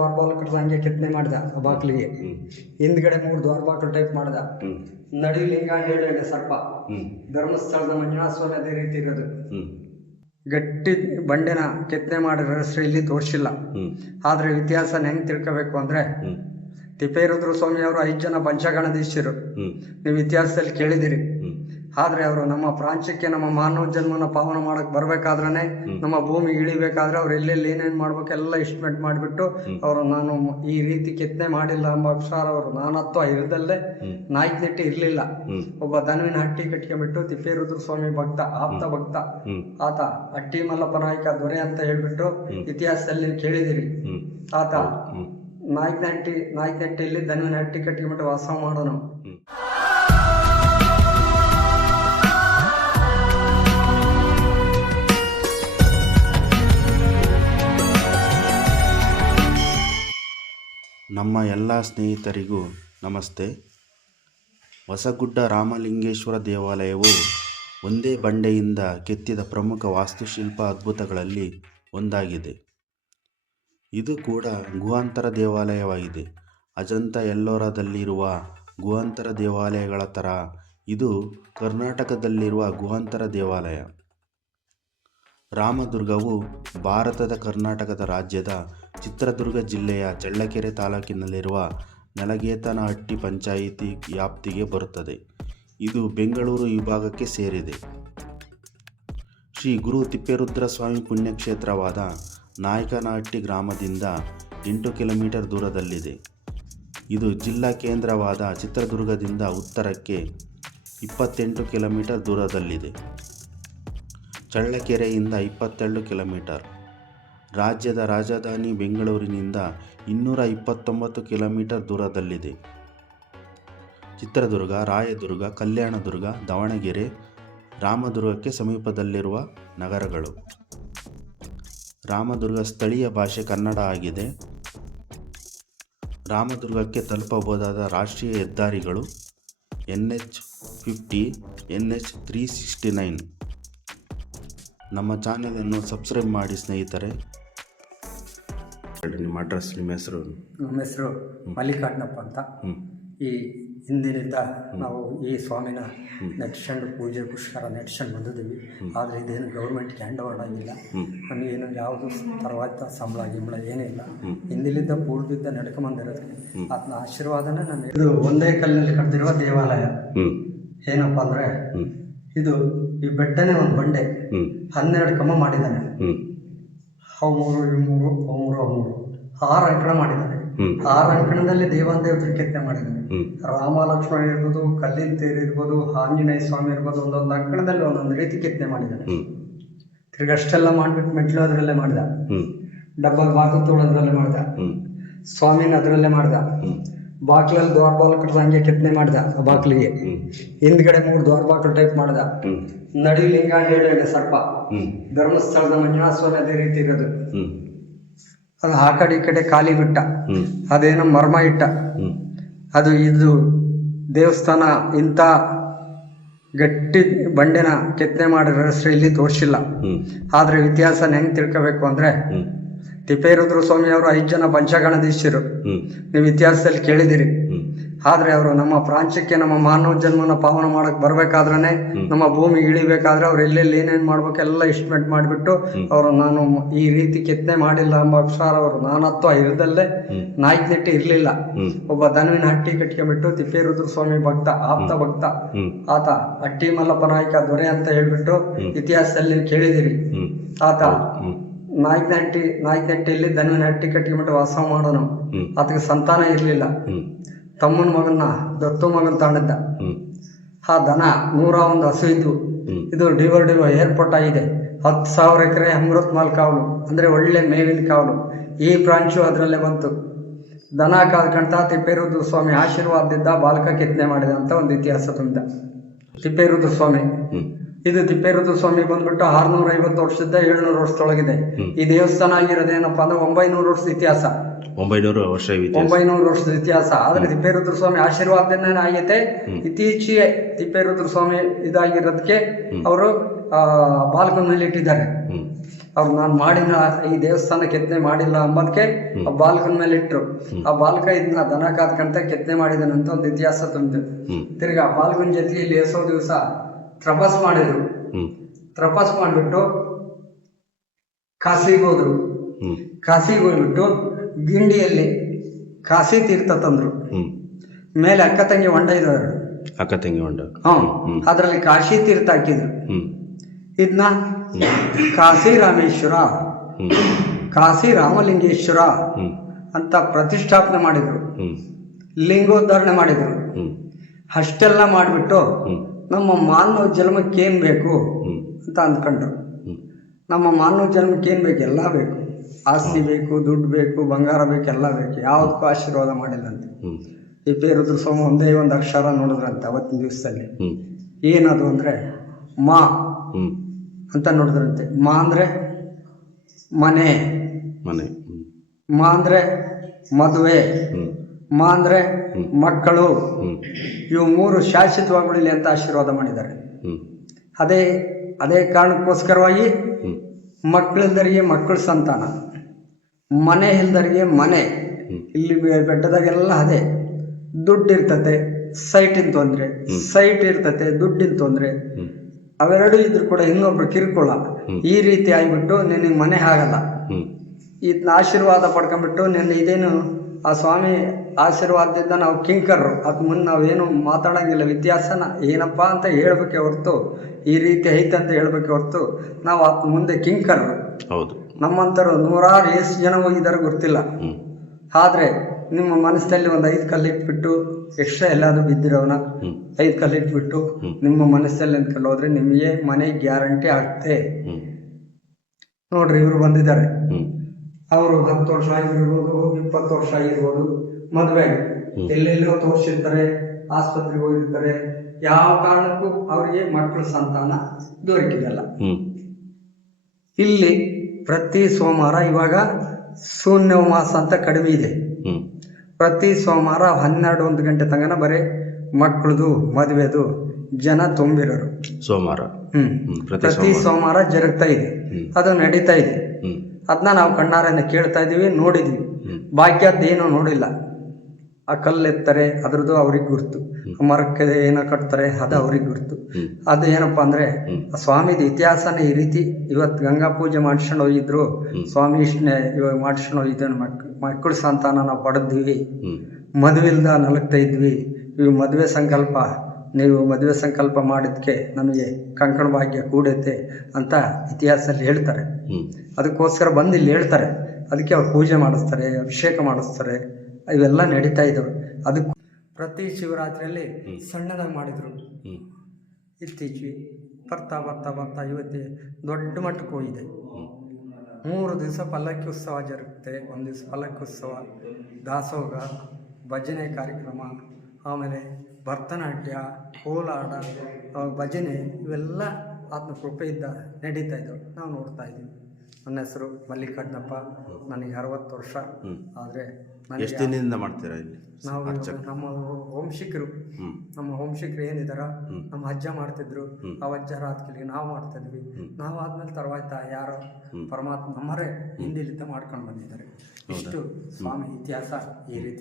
ದ್ವಾರ ಹಂಗೆ ಕೆತ್ತನೆ ಮಾಡ್ದ ಆ ಬಾಗಿಲಿಗೆ. ಹ್ಮ್. ಹಿಂದ್ಗಡೆ ಮೂರು ದ್ವಾರ ಟೈಪ್ ಮಾಡ್ದ. ನಡಿ ಲಿಂಗ ಏಳೆಡೆ ಸರ್ಪ. ಧರ್ಮಸ್ಥಳದ ಮಂಜುನಾಥ ಸ್ವಾಮಿ ಅದೇ ರೀತಿ ಇರೋದು. ಗಟ್ಟಿ ಬಂಡೆನ ಕೆತ್ತನೆ ಮಾಡಿರೋ ಹೆಸರು ಇಲ್ಲಿ ತೋರಿಸಿಲ್ಲ. ಆದ್ರೆ ಇತಿಹಾಸನ ಹೆಂಗ್ ತಿಳ್ಕೋಬೇಕು ಅಂದ್ರೆ ತಿಪ್ಪೇರುದ್ರ ಸ್ವಾಮಿ ಅವರು ಐದು ಜನ ಪಂಚಗಣಧೀಶರು. ದೀಶರು ನೀವು ಇತಿಹಾಸದಲ್ಲಿ ಕೇಳಿದಿರಿ ಆದ್ರೆ ಅವರು ನಮ್ಮ ಪ್ರಾಂತ್ಯಕ್ಕೆ ನಮ್ಮ ಮಾನವ ಜನ್ಮನ ಪಾವನ ಮಾಡಕ್ ಬರ್ಬೇಕಾದ್ರೆ ನಮ್ಮ ಭೂಮಿ ಇಳಿಬೇಕಾದ್ರೆ ಅವ್ರು ಎಲ್ಲೆಲ್ಲಿ ಏನೇನ್ ಮಾಡ್ಬೇಕೆಲ್ಲ ಇಸ್ಟಿಮೇಟ್ ಮಾಡಿಬಿಟ್ಟು ಅವರು ನಾನು ಈ ರೀತಿ ಕೆತ್ತನೆ ಮಾಡಿಲ್ಲ ಎಂಬ ಅಕ್ಷರ ಅವರು. ನಾನತ್ವ ಇರದಲ್ಲೇ ನಾಯ್ಕ ನೆಟ್ಟಿ ಇರ್ಲಿಲ್ಲ. ಒಬ್ಬ ದನವಿನ ಹಟ್ಟಿ ಕಟ್ಕೊಂಡ್ಬಿಟ್ಟು ತಿಪ್ಪೇರುದ್ರ ಸ್ವಾಮಿ ಭಕ್ತ ಆಪ್ತ ಭಕ್ತ. ಆತ ಹಟ್ಟಿ ಮಲ್ಲಪ್ಪ ನಾಯ್ಕ ದೊರೆ ಅಂತ ಹೇಳ್ಬಿಟ್ಟು ಇತಿಹಾಸದಲ್ಲಿ ನೀವು ಕೇಳಿದಿರಿ ಆತ ನಾಯ್ಕ ನಾಯಕನ ನಾಯ್ಕ ನಾಯಕನ ಹಟ್ಟಿಯಲ್ಲಿ ದನವಿನ ಹಟ್ಟಿ ಕಟ್ಕೊಂಡ್ಬಿಟ್ಟು ವಾಸ ಮಾಡೋನು. ನಮ್ಮ ಎಲ್ಲ ಸ್ನೇಹಿತರಿಗೂ ನಮಸ್ತೆ. ಹೊಸಗುಡ್ಡ ರಾಮಲಿಂಗೇಶ್ವರ ದೇವಾಲಯವು ಒಂದೇ ಬಂಡೆಯಿಂದ ಕೆತ್ತಿದ ಪ್ರಮುಖ ವಾಸ್ತುಶಿಲ್ಪ ಅದ್ಭುತಗಳಲ್ಲಿ ಒಂದಾಗಿದೆ. ಇದು ಕೂಡ ಗುಹಾಂತರ ದೇವಾಲಯವಾಗಿದೆ. ಅಜಂತ ಎಲ್ಲೋರದಲ್ಲಿರುವ ಗುಹಾಂತರ ದೇವಾಲಯಗಳ ಥರ ಇದು ಕರ್ನಾಟಕದಲ್ಲಿರುವ ಗುಹಾಂತರ ದೇವಾಲಯ. ರಾಮದುರ್ಗವು ಭಾರತದ ಕರ್ನಾಟಕದ ರಾಜ್ಯದ ಚಿತ್ರದುರ್ಗ ಜಿಲ್ಲೆಯ ಚಳ್ಳಕೆರೆ ತಾಲೂಕಿನಲ್ಲಿರುವ ನಲಗೇತನಹಟ್ಟಿ ಪಂಚಾಯಿತಿ ವ್ಯಾಪ್ತಿಗೆ ಬರುತ್ತದೆ. ಇದು ಬೆಂಗಳೂರು ವಿಭಾಗಕ್ಕೆ ಸೇರಿದೆ. ಶ್ರೀ ಗುರು ತಿಪ್ಪೇರುದ್ರ ಸ್ವಾಮಿ ಪುಣ್ಯಕ್ಷೇತ್ರವಾದ ನಾಯಕನಹಟ್ಟಿ ಗ್ರಾಮದಿಂದ ಎಂಟು ಕಿಲೋಮೀಟರ್ ದೂರದಲ್ಲಿದೆ. ಇದು ಜಿಲ್ಲಾ ಕೇಂದ್ರವಾದ ಚಿತ್ರದುರ್ಗದಿಂದ ಉತ್ತರಕ್ಕೆ ಇಪ್ಪತ್ತೆಂಟು ಕಿಲೋಮೀಟರ್ ದೂರದಲ್ಲಿದೆ. ಚಳ್ಳಕೆರೆಯಿಂದ ಇಪ್ಪತ್ತೆರಡು ಕಿಲೋಮೀಟರ್. ರಾಜ್ಯದ ರಾಜಧಾನಿ ಬೆಂಗಳೂರಿನಿಂದ ಇನ್ನೂರ ಇಪ್ಪತ್ತೊಂಬತ್ತು ಕಿಲೋಮೀಟರ್ ದೂರದಲ್ಲಿದೆ. ಚಿತ್ರದುರ್ಗ, ರಾಯದುರ್ಗ, ಕಲ್ಯಾಣದುರ್ಗ, ದಾವಣಗೆರೆ, ರಾಮದುರ್ಗಕ್ಕೆ ಸಮೀಪದಲ್ಲಿರುವ ನಗರಗಳು. ರಾಮದುರ್ಗ ಸ್ಥಳೀಯ ಭಾಷೆ ಕನ್ನಡ ಆಗಿದೆ. ರಾಮದುರ್ಗಕ್ಕೆ ತಲುಪಬಹುದಾದ ರಾಷ್ಟ್ರೀಯ ಹೆದ್ದಾರಿಗಳು N H fifty N H three sixty nine. ನಮ್ಮ ಚಾನಲನ್ನು ಸಬ್ಸ್ಕ್ರೈಬ್ ಮಾಡಿ ಸ್ನೇಹಿತರೆ. ನಿಮ್ಮ ಅಡ್ರೆಸ್ ನಿಮ್ಮ ಹೆಸರು? ನಮ್ಮ ಹೆಸರು ಮಲ್ಲಿಕಾರ್ಜುನಪ್ಪ ಅಂತ. ಹ್ಞೂ ಈ ಹಿಂದಿನಿಂದ ನಾವು ಈ ಸ್ವಾಮಿನ ನೆಟ್ಸ್ಕೊಂಡು ಪೂಜೆ ಪುಷ್ಕರ ನೆಟ್ಸ್ಕೊಂಡು ಬಂದಿದ್ದೀವಿ. ಆದರೆ ಇದೇನು ಗೌರ್ಮೆಂಟ್ಗೆ ಹ್ಯಾಂಡ್ ಓವರ್ ಆಗಿಲ್ಲ. ನಮಗೇನು ಯಾವುದು ತರವಾದ ಸಂಬಳ ಗಿಂಬಳ ಏನಿಲ್ಲ ಹಿಂದಿನಿಂದ ಪೂರ್ವದಿಂದ ನಡ್ಕೊಂಬಂದಿರೋದಕ್ಕೆ ಅದನ್ನ ಆಶೀರ್ವಾದನೇ ನಾನು ಇದು ಒಂದೇ ಕಲ್ಲಿನಲ್ಲಿ ಕಟ್ಟಿರುವ ದೇವಾಲಯ. ಹ್ಞೂ ಏನಪ್ಪ ಅಂದರೆ ಹ್ಞೂ ಇದು ಈ ಬೆಟ್ಟನೇ ಒಂದು ಬಂಡೆ. ಹನ್ನೆರಡು ಕಮ್ಮ ಮಾಡಿದ್ದಾನೆ ಅವು ಮೂರು ಇವು ಮೂರು ಅವು ಮೂರು ಅವು ಮೂರು ಆರು ಅಂಕಣ ಮಾಡಿದ್ದಾನೆ. ಆರು ಅಂಕಣದಲ್ಲಿ ದೇವಾಂದೇವತರ ಕೆತ್ತನೆ ಮಾಡಿದ್ದಾನೆ ರಾಮ ಲಕ್ಷ್ಮಣ ಇರ್ಬೋದು ಕಲ್ಲಿನ ತೇರು ಇರ್ಬೋದು ಆಂಜನೇಯ ಸ್ವಾಮಿ ಇರ್ಬೋದು ಒಂದೊಂದು ಅಂಕಣದಲ್ಲಿ ಒಂದೊಂದು ರೀತಿ ಕೆತ್ತನೆ ಮಾಡಿದ್ದಾನೆ ತಿರ್ಗ ಅಷ್ಟೆಲ್ಲ ಮಾಡ್ಬಿಟ್ಟು ಮೆಟ್ಲು ಅದರಲ್ಲೇ ಮಾಡ್ದ. ಡಬ್ಬಲ್ ಡಬ್ಬ ಬಾಕು ತೊಳೋದ್ರಲ್ಲೇ ಮಾಡ್ದ. ಸ್ವಾಮಿನ ಅದರಲ್ಲೇ ಮಾಡ್ದ. ಬಾಕ್ಲಲ್ಲಿ ದ್ವಾರ ಬಾಲಕರದ ಹಂಗೆ ಕೆತ್ತನೆ ಮಾಡ್ದ ಆ ಬಾಕ್ಲಿಗೆ. ಹಿಂದ್ಗಡೆ ಮೂರು ದ್ವಾರ ಬಾಕ್ಲು ಟೈಪ್ ಮಾಡ್ದ. ನಡಿಲಿಂಗ ನಡಿ ಲಿಂಗ ಏಳೆಡೆ ಸರ್ಪ. ಧರ್ಮಸ್ಥಳದ ಮಂಜುನಾಥ ಸ್ವಾಮಿ ಅದೇ ರೀತಿ ಇರೋದು. ಅದು ಆ ಕಡೆ ಈ ಕಡೆ ಖಾಲಿ ಬಿಟ್ಟ. ಅದೇನೋ ಮರ್ಮ ಇಟ್ಟ. ಅದು ಇದು ದೇವಸ್ಥಾನ ಇಂಥ ಗಟ್ಟಿ ಬಂಡೆನ ಕೆತ್ತನೆ ಮಾಡಿರೋ ಇಲ್ಲಿ ತೋರಿಸಿಲ್ಲ. ಆದ್ರೆ ಇತಿಹಾಸನ ಹೆಂಗ್ ತಿಳ್ಕೋಬೇಕು ಅಂದ್ರೆ ತಿಪ್ಪೇರುದ್ರ ಸ್ವಾಮಿ ಅವರು ಐದು ಜನ ಪಂಚಗಣಧೀಶರು. ನೀವು ಇತಿಹಾಸದಲ್ಲಿ ಕೇಳಿದಿರಿ. ಆದ್ರೆ ಅವರು ನಮ್ಮ ಪ್ರಾಂತ್ಯಕ್ಕೆ ನಮ್ಮ ಮಾನವ ಜನ್ಮನ ಪಾವನ ಮಾಡಕ್ ಬರ್ಬೇಕಾದ್ರೆ ನಮ್ಮ ಭೂಮಿ ಇಳಿಬೇಕಾದ್ರೆ ಅವ್ರು ಎಲ್ಲೆಲ್ಲಿ ಏನೇನ್ ಮಾಡ್ಬೇಕೆಲ್ಲ ಎಸ್ಟಿಮೇಟ್ ಮಾಡಿಬಿಟ್ಟು ಅವರು ನಾನು ಈ ರೀತಿ ಕೆತ್ತನೆ ಮಾಡಿಲ್ಲ ಎಂಬ ಅಕ್ಷರ ಅವರು ನಾನತ್ವ ಇರದಲ್ಲೇ ನೆಟ್ಟಿ ಇರ್ಲಿಲ್ಲ. ಒಬ್ಬ ದನವಿನ ಹಟ್ಟಿ ಕಟ್ಕೊಂಡ್ಬಿಟ್ಟು ತಿಪ್ಪೇರುದ್ರ ಸ್ವಾಮಿ ಭಕ್ತ ಆಪ್ತ ಭಕ್ತ. ಆತ ಹಟ್ಟಿ ಮಲ್ಲಪ್ಪ ನಾಯಕ ದೊರೆ ಅಂತ ಹೇಳ್ಬಿಟ್ಟು ಇತಿಹಾಸದಲ್ಲಿ ಕೇಳಿದಿರಿ. ಆತ ಹ್ಞೂ ನಾಯಕನ ಹಟ್ಟಿ ನಾಯಕನ ಹಟ್ಟಿಯಲ್ಲಿ ದನವಿನ ಹಟ್ಟಿ ಕಟ್ಕೊಂಡ್ಬಿಟ್ಟು ವಾಸ ಮಾಡೋನು. ಆತಗೆ ಸಂತಾನ ಇರಲಿಲ್ಲ. ತಮ್ಮನ ಮಗನ್ನ ದತ್ತು ಮಗನ್ ತಾಂಡದ್ದ. ಆ ದನ ನೂರ ಒಂದು ಹಸು ಇದ್ವು. ಇದು ಡಿವರ್ ಡಿವರ್ ಏರ್ಪೋರ್ಟ್ ಆಗಿದೆ ಹತ್ತು ಸಾವಿರ ಎಕರೆ ಅಮೃತ್ ಮಾಲ್ ಕಾವಲು ಅಂದರೆ ಒಳ್ಳೆ ಮೇವಿನ ಕಾವಲು. ಈ ಬ್ರಾಂಚು ಅದರಲ್ಲೇ ಬಂತು. ದನ ಕಾದ್ಕಂತ ತಿಪ್ಪೇರುದ್ರ ಸ್ವಾಮಿ ಆಶೀರ್ವಾದದಿಂದ ಬಾಲಕ ಕೆತ್ತನೆ ಮಾಡಿದ ಅಂತ ಒಂದು ಇತಿಹಾಸ ತುಂಬಿದ. ತಿಪ್ಪೇರುದ್ರ ಸ್ವಾಮಿ. ಇದು ತಿಪ್ಪೇರುದ್ರ ಸ್ವಾಮಿ ಬಂದ್ಬಿಟ್ಟು ಆರ್ನೂರ ಐವತ್ತು ವರ್ಷದ ಏಳ್ನೂರು ವರ್ಷದೊಳಗಿದೆ. ಈ ದೇವಸ್ಥಾನ ಆಗಿರೋದೇನಪ್ಪ ಅಂದ್ರೆ ಒಂಬೈನೂರು ವರ್ಷದ ಇತಿಹಾಸ. ಒಂಬೈನೂರು ವರ್ಷ ಒಂಬೈನೂರು ವರ್ಷದ ಇತಿಹಾಸ. ಆದ್ರೆ ತಿಪ್ಪೇರುದ್ರ ಸ್ವಾಮಿ ಆಶೀರ್ವಾದನೇ ಆಗೈತೆ. ಇತ್ತೀಚೆಗೆ ತಿಪ್ಪೇರುದ್ರ ಸ್ವಾಮಿ ಇದಾಗಿರೋದಕ್ಕೆ ಅವರು ಮೇಲೆ ಇಟ್ಟಿದ್ದಾರೆ. ಅವ್ರು ನಾನು ಮಾಡಿಲ್ಲ ಈ ದೇವಸ್ಥಾನ ಕೆತ್ತನೆ ಮಾಡಿಲ್ಲ ಅಂಬದಕ್ಕೆ ಆ ಬಾಲಕನ ಮೇಲೆ ಇಟ್ರು ಆ ಬಾಲ್ಕ ಇದನ್ನ ದನ ಕಾದ್ಕಂತ ಕೆತ್ತನೆ ಮಾಡಿದನಂತ ಒಂದು ಇತಿಹಾಸ ತಂದು ತಿರ್ಗಾ ಆ ಬಾಲಕನ ಜೊತೆ ಇಲ್ಲಿ ಎಸೋ ದಿವಸ ತಪಸ್ ಮಾಡಿದ್ರು. ತಪಾಸ್ ಮಾಡಿಬಿಟ್ಟು ಕಾಶಿಗೆ ಹೋದ್ರು. ಕಾಸಿಗೆ ಕಾಶಿಗೆ ಹೋಗ್ಬಿಟ್ಟು ಗಿಂಡಿಯಲ್ಲಿ ಕಾಸಿ ತೀರ್ಥ ತಂದ್ರು. ಮೇಲೆ ಅಕ್ಕ ತಂಗಿ ಹೊಂಡ ಇದ್ದಾರೆ ಅಕ್ಕ ತಂಗಿ ಹೊಂಡ. ಹ್ಮ್. ಅದರಲ್ಲಿ ಕಾಶಿ ತೀರ್ಥ ಹಾಕಿದ್ರು. ಇದನ್ನ ಕಾಶಿ ರಾಮೇಶ್ವರ ಕಾಶಿ ರಾಮಲಿಂಗೇಶ್ವರ ಅಂತ ಪ್ರತಿಷ್ಠಾಪನೆ ಮಾಡಿದ್ರು. ಲಿಂಗೋದ್ಧಾರಣೆ ಮಾಡಿದ್ರು. ಅಷ್ಟೆಲ್ಲ ಮಾಡಿಬಿಟ್ಟು ನಮ್ಮ ಮಾನವ ಜನ್ಮಕ್ಕೆ ಏನು ಬೇಕು ಅಂತ ಅಂದ್ಕೊಂಡ್ರು. ನಮ್ಮ ಮಾನವ ಜನ್ಮಕ್ಕೆ ಏನು ಬೇಕು? ಎಲ್ಲ ಬೇಕು. ಆಸ್ತಿ ಬೇಕು ದುಡ್ಡು ಬೇಕು ಬಂಗಾರ ಬೇಕು ಎಲ್ಲ ಬೇಕು. ಯಾವುದಕ್ಕೂ ಆಶೀರ್ವಾದ ಮಾಡಿಲ್ಲಂತೆ. ಈ ಪೇರುದ್ರ ಸೋಮ ಒಂದೇ ಒಂದು ಅಕ್ಷರ ನೋಡಿದ್ರಂತೆ ಅವತ್ತಿನ ದಿವಸದಲ್ಲಿ. ಏನದು ಅಂದರೆ ಮಾ ಅಂತ ನೋಡಿದ್ರಂತೆ. ಮಾ ಅಂದರೆ ಮನೆ. ಮನೆ. ಮಾ ಅಂದರೆ ಮದುವೆ. ಮಾ ಅಂದರೆ ಮಕ್ಕಳು. ಇವು ಮೂರು ಶಾಶ್ವತವಾಗಿ ಉಳಿಲಿ ಅಂತ ಆಶೀರ್ವಾದ ಮಾಡಿದ್ದಾರೆ. ಅದೇ ಅದೇ ಕಾರಣಕ್ಕೋಸ್ಕರವಾಗಿ ಮಕ್ಕಳಿಲ್ದರಿಗೆ ಮಕ್ಕಳ ಸಂತಾನ. ಮನೆ ಇಲ್ದರಿಗೆ ಮನೆ. ಇಲ್ಲಿ ಬೆಟ್ಟದಾಗೆಲ್ಲ ಅದೇ. ದುಡ್ಡು ಇರ್ತತೆ ಸೈಟಿನ ತೊಂದರೆ. ಸೈಟ್ ಇರ್ತತೆ ದುಡ್ಡಿನ ತೊಂದರೆ. ಅವೆರಡು ಇದ್ರು ಕೂಡ ಇನ್ನೊಬ್ರು ಕಿರ್ಕೊಳ್ಳ ಈ ರೀತಿ ಆಗಿಬಿಟ್ಟು ನಿನಗೆ ಮನೆ ಆಗಲ್ಲ. ಇದನ್ನ ಆಶೀರ್ವಾದ ಪಡ್ಕೊಂಡ್ಬಿಟ್ಟು ನಿನ್ನ ಇದೇನು ಆ ಸ್ವಾಮಿ ಆಶೀರ್ವಾದದಿಂದ ನಾವು ಕಿಂಕರ್ರು. ಅದು ಮುಂದೆ ನಾವೇನು ಮಾತಾಡೋಂಗಿಲ್ಲ. ವ್ಯತ್ಯಾಸನ ಏನಪ್ಪ ಅಂತ ಹೇಳ್ಬೇಕೆ ಹೊರ್ತು ಈ ರೀತಿ ಐತೆ ಅಂತ ಹೇಳ್ಬೇಕೆ ಹೊರ್ತು ನಾವು ಅದು ಮುಂದೆ ಕಿಂಕರ್ರು. ಹೌದು. ನಮ್ಮಂಥವ್ರು ನೂರಾರು ಎಷ್ಟು ಜನ ಹೋಗಿದ್ದಾರೆ ಗೊತ್ತಿಲ್ಲ. ಆದರೆ ನಿಮ್ಮ ಮನಸ್ಸಲ್ಲಿ ಒಂದು ಐದು ಕಲ್ಲು ಇಟ್ಬಿಟ್ಟು ಎಕ್ಸ್ಟ್ರಾ ಎಲ್ಲಾದರೂ ಬಿದ್ದಿರೋನ ಐದು ಕಲ್ಲು ಇಟ್ಬಿಟ್ಟು ನಿಮ್ಮ ಮನಸ್ಸಲ್ಲಿ ಅಂತ ಹೋದ್ರೆ ನಿಮಗೆ ಮನೆ ಗ್ಯಾರಂಟಿ ಆಗುತ್ತೆ ನೋಡ್ರಿ ಇವರು ಬಂದಿದ್ದಾರೆ. ಅವರು ಹತ್ತು ವರ್ಷ ಆಗಿರ್ಬೋದು ಇಪ್ಪತ್ತು ವರ್ಷ ಆಗಿರ್ಬೋದು ಮದುವೆ ಎಲ್ಲೆಲ್ಲೋ ತೋರಿಸಿರ್ತಾರೆ ಆಸ್ಪತ್ರೆಗೆ ಹೋಗಿರ್ತಾರೆ. ಯಾವ ಕಾರಣಕ್ಕೂ ಅವರಿಗೆ ಮಕ್ಕಳ ಸಂತಾನ ದೊರಕಿದಲ್ಲ ಇಲ್ಲಿ ಪ್ರತಿ ಸೋಮವಾರ ಇವಾಗ ಶೂನ್ಯ ಮಾಸ ಅಂತ ಕಡಿಮೆ ಇದೆ. ಪ್ರತಿ ಸೋಮವಾರ ಹನ್ನೆರಡು ಒಂದು ಗಂಟೆ ತನಕ ಬರೀ ಮಕ್ಕಳದು ಮದುವೆದು ಜನ ತುಂಬಿರೋರು. ಸೋಮವಾರ. ಹ್ಮ್. ಪ್ರತಿ ಸೋಮವಾರ. ಜರುಗ್ತಾ ಇದೆ. ಅದು ನಡೀತಾ ಇದೆ. ಅದನ್ನ ನಾವು ಕಣ್ಣಾರನ್ನ ಕೇಳ್ತಾ ಇದೀವಿ ನೋಡಿದ್ವಿ. ಹ್ಮ್. ಭಾಗ್ಯದ್ದು ಏನೋ ನೋಡಿಲ್ಲ. ಆ ಕಲ್ಲೆತ್ತಾರೆ ಅದ್ರದ್ದು ಅವ್ರಿಗೆ ಗುರ್ತು. ಮರಕ್ಕೆ ಏನೋ ಕಟ್ತಾರೆ ಅದು ಅವ್ರಿಗೆ ಗುರ್ತು. ಅದು ಏನಪ್ಪಾ ಅಂದ್ರೆ ಸ್ವಾಮಿದ ಇತಿಹಾಸನೇ ಈ ರೀತಿ. ಇವತ್ತು ಗಂಗಾ ಪೂಜೆ ಮಾಡಿಸ್ಕೊಂಡು ಹೋಗಿದ್ರು. ಸ್ವಾಮಿ ಇಷ್ಟನೇ ಇವಾಗ ಮಾಡಿಸ್ಕೊಂಡು ಹೋಗಿದ್ದೇನೆ ಮಕ್ಕಳು ಸಂತಾನ ನಾವು ಪಡೆದ್ವಿ ಮದುವೆಲ್ದ ನಲಗ್ತಾ ಇದ್ವಿ. ಇವ್ ಮದುವೆ ಸಂಕಲ್ಪ. ನೀವು ಮದುವೆ ಸಂಕಲ್ಪ ಮಾಡಿದ್ಕೆ ನಮಗೆ ಕಂಕಣ ಭಾಗ್ಯ ಕೂಡೈತೆ ಅಂತ ಇತಿಹಾಸದಲ್ಲಿ ಹೇಳ್ತಾರೆ. ಅದಕ್ಕೋಸ್ಕರ ಬಂದು ಇಲ್ಲಿ ಹೇಳ್ತಾರೆ. ಅದಕ್ಕೆ ಅವ್ರು ಪೂಜೆ ಮಾಡಿಸ್ತಾರೆ ಅಭಿಷೇಕ ಮಾಡಿಸ್ತಾರೆ ಇವೆಲ್ಲ ನಡೀತಾ ಇದ್ದವು ಅದಕ್ಕೆ ಪ್ರತಿ ಶಿವರಾತ್ರಿಯಲ್ಲಿ ಸಣ್ಣದಾಗಿ ಮಾಡಿದರು. ಇತ್ತೀಚೆಗೆ ಬರ್ತಾ ಬರ್ತಾ ಬರ್ತಾ ಇವತ್ತೇ ದೊಡ್ಡ ಮಟ್ಟಕ್ಕೆ ಹೋಗಿದೆ. ಮೂರು ದಿವಸ ಪಲ್ಲಕ್ಕಿ ಉತ್ಸವ ಜರುಗುತ್ತೆ. ಒಂದು ದಿವಸ ಪಲ್ಲಕ್ಕಿ ಉತ್ಸವ ದಾಸೋಹ ಭಜನೆ ಕಾರ್ಯಕ್ರಮ ಆಮೇಲೆ ಭರತನಾಟ್ಯ ಕೋಲಾಟ ಭಜನೆ ಇವೆಲ್ಲ ಆತ್ಮ ಕೃಪೆಯಿಂದ ನಡೀತಾ ಇದ್ದವು. ನಾವು ನೋಡ್ತಾ ಇದ್ದೀವಿ. ನನ್ನ ಹೆಸರು ಮಲ್ಲಿಕಾರ್ಜುನಪ್ಪ. ನನಗೆ ಅರವತ್ತು ವರ್ಷ. ಆದರೆ ಎಷ್ಟು ದಿನದಿಂದ ಮಾಡ್ತೀರಾ ಇಲ್ಲಿ? ನಾವು ನಮ್ಮ ವಂಶಿಕರು. ನಮ್ಮ ವಂಶಿಕರು ಏನಿದಾರ ನಮ್ಮ ಅಜ್ಜ ಮಾಡ್ತಿದ್ರು. ಅವ ಅಜ್ಜ ರಾತ್ರಿಗೆ ನಾವು ಮಾಡ್ತಿದ್ವಿ. ನಾವು ಆದ್ಮೇಲೆ ತರವಾಯ್ತಾ ಯಾರೋ ಪರಮಾತ್ಮ ನಮ್ಮರೇ ಹಿಂದಿಲಿದ್ದ ಮಾಡ್ಕೊಂಡು ಬಂದಿದ್ದಾರೆ. ಇಷ್ಟು ಸ್ವಾಮಿ ಇತಿಹಾಸ ಈ ರೀತಿ